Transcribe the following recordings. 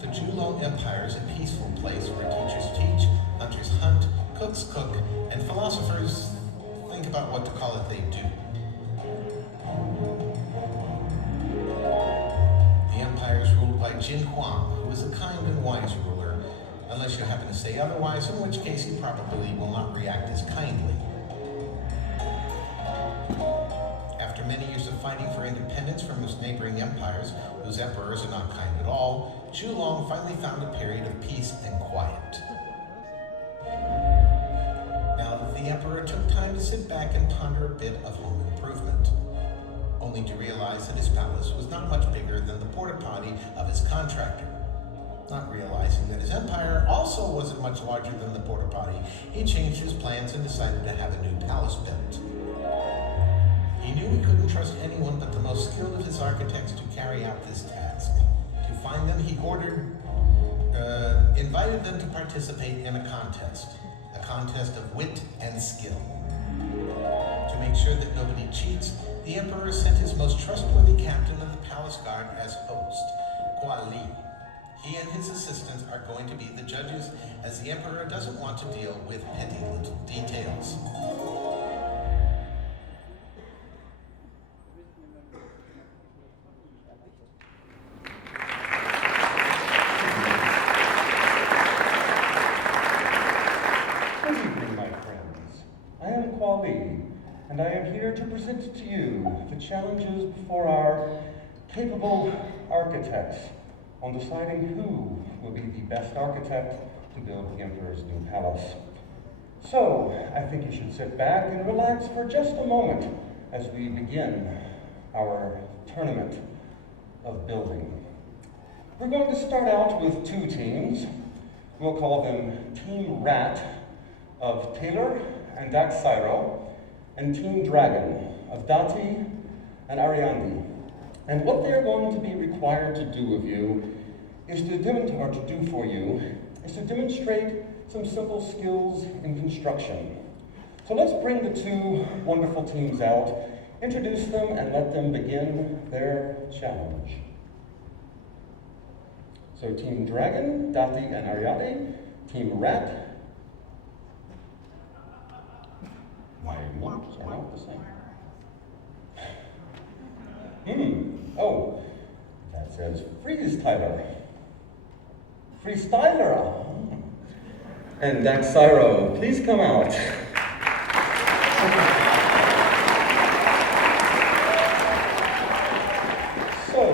The Julong Empire is a peaceful place where teachers teach, hunters hunt, cooks cook, and philosophers think about what to call it they do. The empire is ruled by Jin Huang, who is a kind and wise ruler, unless you happen to say otherwise, in which case he probably will not react as kindly. After many years of fighting for independence from his neighboring empires, whose emperors are not kind at all, Julong finally found a period of peace and quiet. Now the emperor took time to sit back and ponder a bit of home improvement, only to realize that his palace was not much bigger than the porta potty of his contractor. Not realizing that his empire also wasn't much larger than the porta potty, he changed his plans and decided to have a new palace built. He knew he couldn't trust anyone but the most skilled of his architects to carry out this task. To find them, he invited them to participate in a contest of wit and skill. To make sure that nobody cheats, the emperor sent his most trustworthy captain of the palace guard as host, Kwa Li. He and his assistants are going to be the judges, as the emperor doesn't want to deal with petty little details. And I am here to present to you the challenges before our capable architects on deciding who will be the best architect to build the Emperor's new palace. So, I think you should sit back and relax for just a moment as we begin our tournament of building. We're going to start out with two teams. We'll call them Team Rat of Taylor and Daxiro, and Team Dragon of Dati and Ariandi. And what they're going to be required to do of you is to demonstrate some simple skills in construction. So let's bring the two wonderful teams out, introduce them, and let them begin their challenge. So Team Dragon, Dati and Ariandi, Team Rat. My marks are not the same. Oh, that says Freeze Tyler. Freestyler. And Daxiro, please come out. So,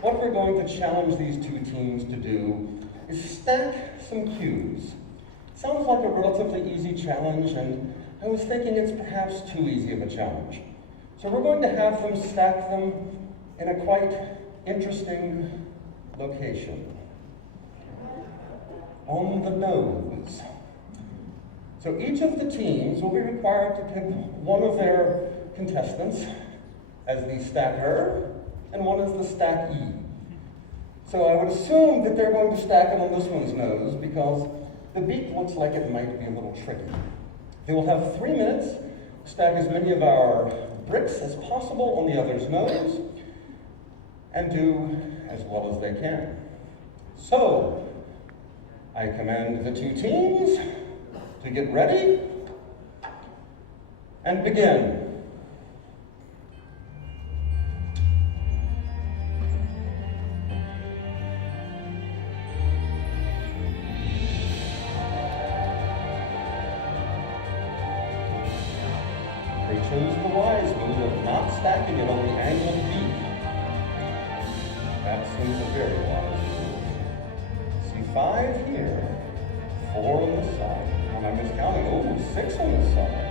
what we're going to challenge these two teams to do is stack some cubes. Sounds like a relatively easy challenge, and I was thinking it's perhaps too easy of a challenge. So we're going to have them stack them in a quite interesting location. On the nose. So each of the teams will be required to pick one of their contestants as the stacker and one as the stackee. So I would assume that they're going to stack it on this one's nose because the beak looks like it might be a little tricky. They will have 3 minutes to stack as many of our bricks as possible on the other's nose and do as well as they can. So, I command the two teams to get ready and begin. They chose the wise move of not stacking it on the angled beak. That seems a very wise move. See, 5 here, 4 on this side. And I'm miscounting. Oh, 6 on this side.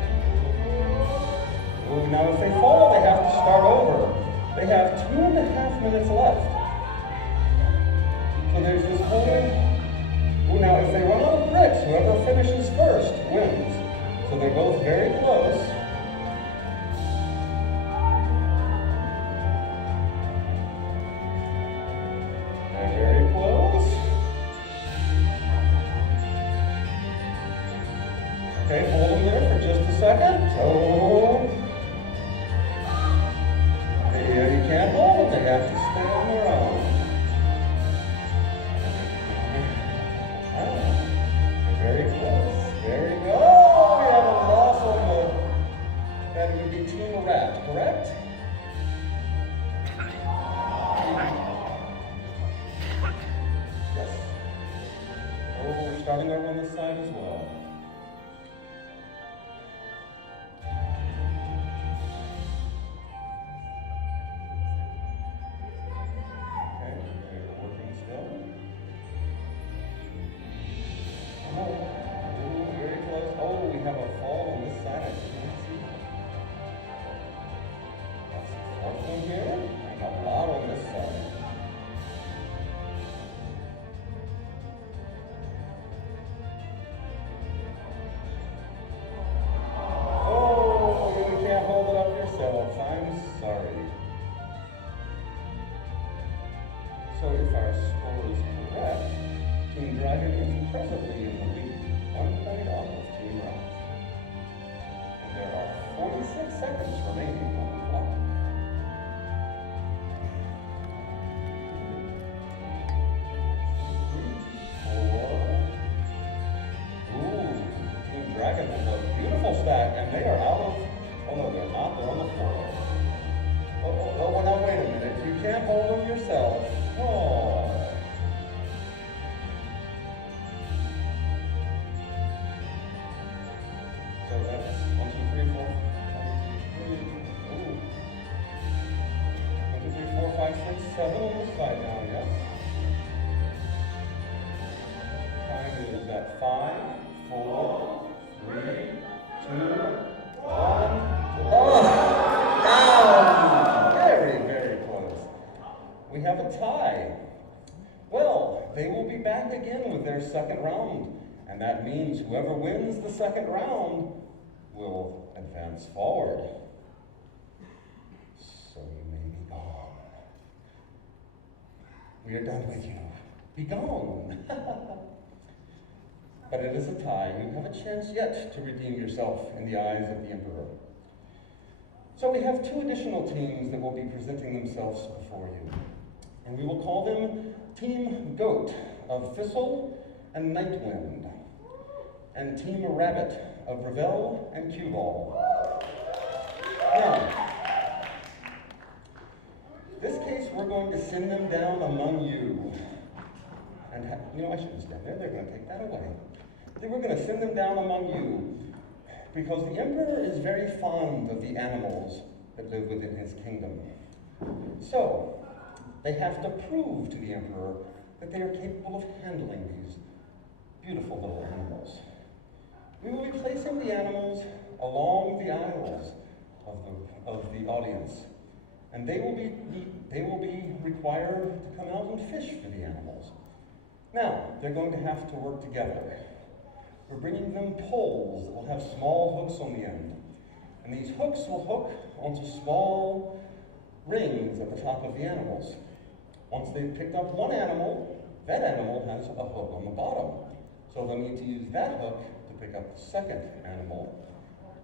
Oh, now if they fall, they have to start over. They have 2.5 minutes left. So there's this whole. Oh, now if they run out of bricks, whoever finishes first wins. So they're both very close. Okay, hold them there for just a second. So, you can't hold them, they have to stay on their starting over on this side as well. Okay, they're working still. Oh, ooh, very close. Oh, we have a fall on this side. I can't see. That's the fourth one here, and a lot on this side. So if our score is correct, Team Dragon is presently in the lead, 1 point off of Team Rock. And there are 46 seconds remaining on the clock. Ooh, Team Dragon has a beautiful stack, and they are out of, oh no, they're not, they're on the floor. Oh, now wait a minute, you can't hold them yourself. Oh. So that's 1, 2, 3, 4. 1, 2, 3, 4, 5, 6, 7 on this side now, yes. Time is at 5, 4, 3, 2, 1. Oh! Down! Very, very close. We have a tie. Well, they will be back again with their second round, and that means whoever wins the second round will advance forward. So you may be gone. We are done with you. Be gone. But it is a tie. You have a chance yet to redeem yourself in the eyes of the Emperor. So we have 2 additional teams that will be presenting themselves before you. And we will call them Team Goat of Thistle and Nightwind, and Team Rabbit of Revel and Q-Ball. Now, this case, we're going to send them down among you. And I shouldn't stand there. They're going to take that away. We're going to send them down among you because the Emperor is very fond of the animals that live within his kingdom. So, they have to prove to the Emperor that they are capable of handling these beautiful little animals. We will be placing the animals along the aisles of the audience, and they will be required to come out and fish for the animals. Now, they're going to have to work together. We're bringing them poles that will have small hooks on the end, and these hooks will hook onto small rings at the top of the animals. Once they've picked up one animal, that animal has a hook on the bottom. So they'll need to use that hook to pick up the second animal,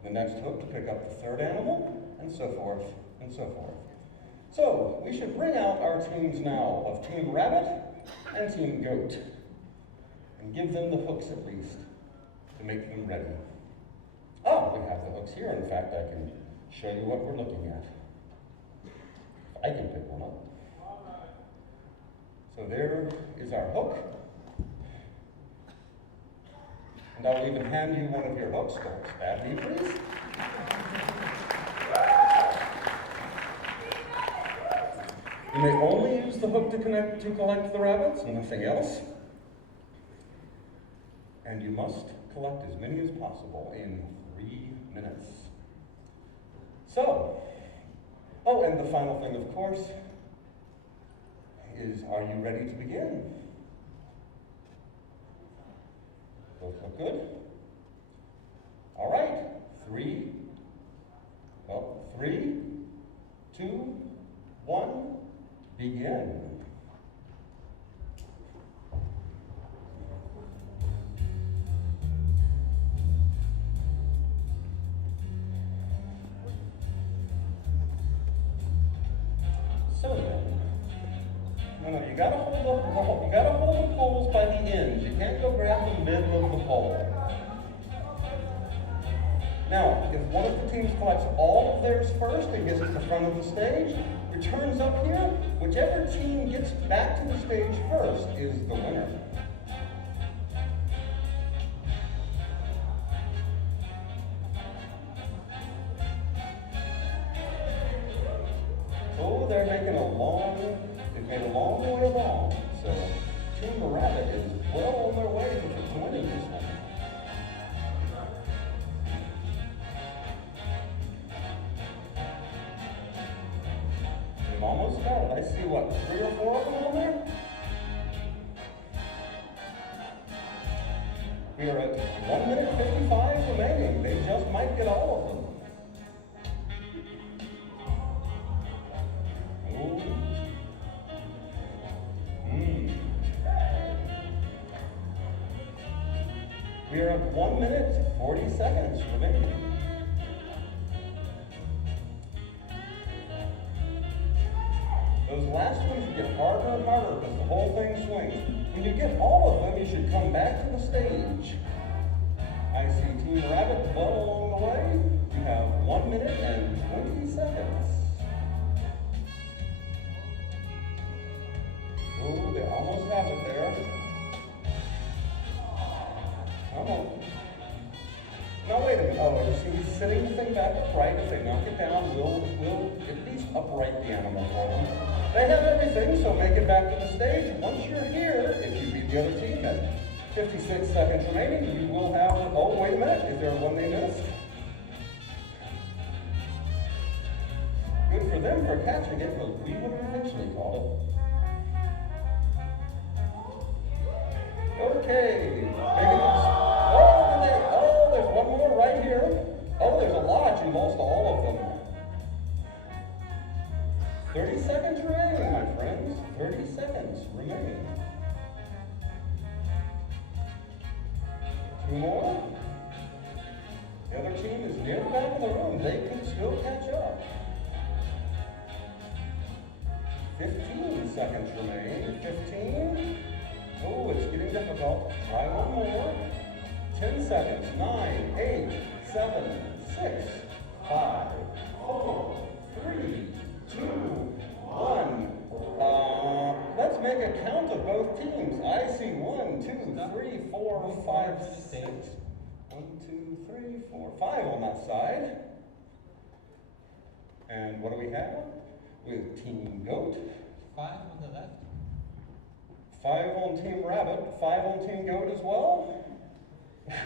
the next hook to pick up the third animal, and so forth, and so forth. So we should bring out our teams now of Team Rabbit and Team Goat, and give them the hooks at least, to make them ready. Oh, we have the hooks here. In fact, I can show you what we're looking at. I can pick one up. So there is our hook. And I'll even hand you one of your hooks. Don't stab me, please. You may only use the hook to collect the rabbits and nothing else. And you must collect as many as possible in 3 minutes. So, oh, and the final thing, of course, is, are you ready to begin? Both look good? All right, 3, 2, 1, begin. So then, no, you gotta hold the poles by the ends. You can't go grab the middle of the pole. Now, if one of the teams collects all of theirs first and gets to the front of the stage, returns up here, whichever team gets back to the stage first is the winner. down. So Team Rabbit is well on their way to winning this one. They've almost got it. I see, what, 3 or 4 of them on there? We are at 1 minute 55 remaining. They just might get all of them. Ooh. We are at 1 minute 40 seconds remaining. Those last ones get harder and harder because the whole thing swings. When you get all of them, you should come back to the stage. I see Team Rabbit well along the way. You have 1 minute and 20 seconds. Oh, they almost have it there. Come on. Now wait a minute. Oh, you see he's sitting the thing back upright. If they knock it down, we'll at least upright the animal for them. They have everything, so make it back to the stage. Once you're here, if you beat the other team at 56 seconds remaining, you will have, oh, wait a minute, is there one they missed? Good for them for catching it, but we would have eventually caught it. Okay, there's one more right here. Oh, there's a lot, you lost all of them. 30 seconds remaining, my friends. 30 seconds remaining. 2 more. The other team is near the back of the room. They can still catch up. 15 seconds remaining. 15. Oh, it's getting difficult. Try one more. 10 seconds. 9, 8, 7, 6, 5, 4, 3, 2, 1. Let's make a count of both teams. I see 1, 2, 3, 4, 5, 6. 1, 2, 3, 4, 5 on that side. And what do we have? We have Team Goat. 5 on the left. 5 on Team Rabbit. 5 on Team Goat as well.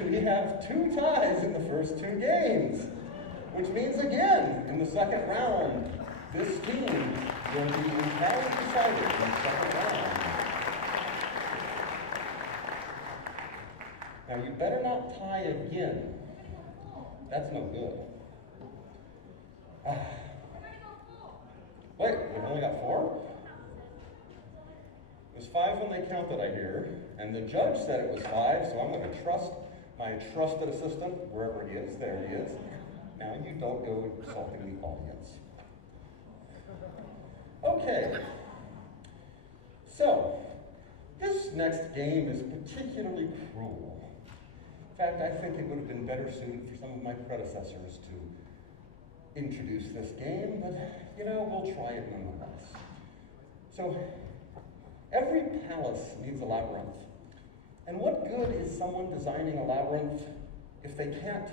We have 2 ties in the first 2 games, which means again, in the second round, this team will be entirely decided in the second round. Now you better not tie again. That's no good. Wait, we've only got 4? There's 5 when they counted, I hear, and the judge said it was 5, so I'm going to trust my trusted assistant, wherever he is. There he is. Now you don't go insulting the audience. Okay. So, this next game is particularly cruel. In fact, I think it would have been better suited for some of my predecessors to introduce this game, but, you know, we'll try it nonetheless. So, every palace needs a labyrinth. And what good is someone designing a labyrinth if they can't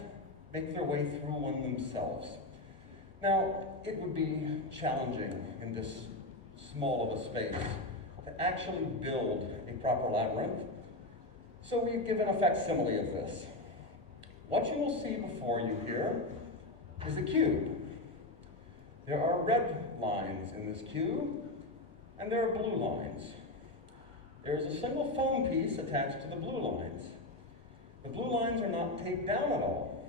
make their way through one themselves? Now, it would be challenging in this small of a space to actually build a proper labyrinth. So we've given a facsimile of this. What you will see before you here is a cube. There are red lines in this cube, and there are blue lines. There's a single foam piece attached to the blue lines. The blue lines are not taped down at all.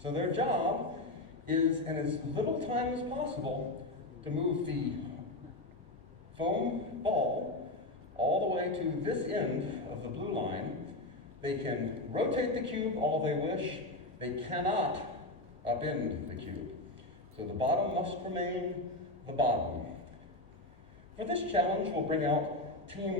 So their job is, in as little time as possible, to move the foam ball all the way to this end of the blue line. They can rotate the cube all they wish. They cannot upend the cube. So the bottom must remain the bottom. For this challenge, we'll bring out Team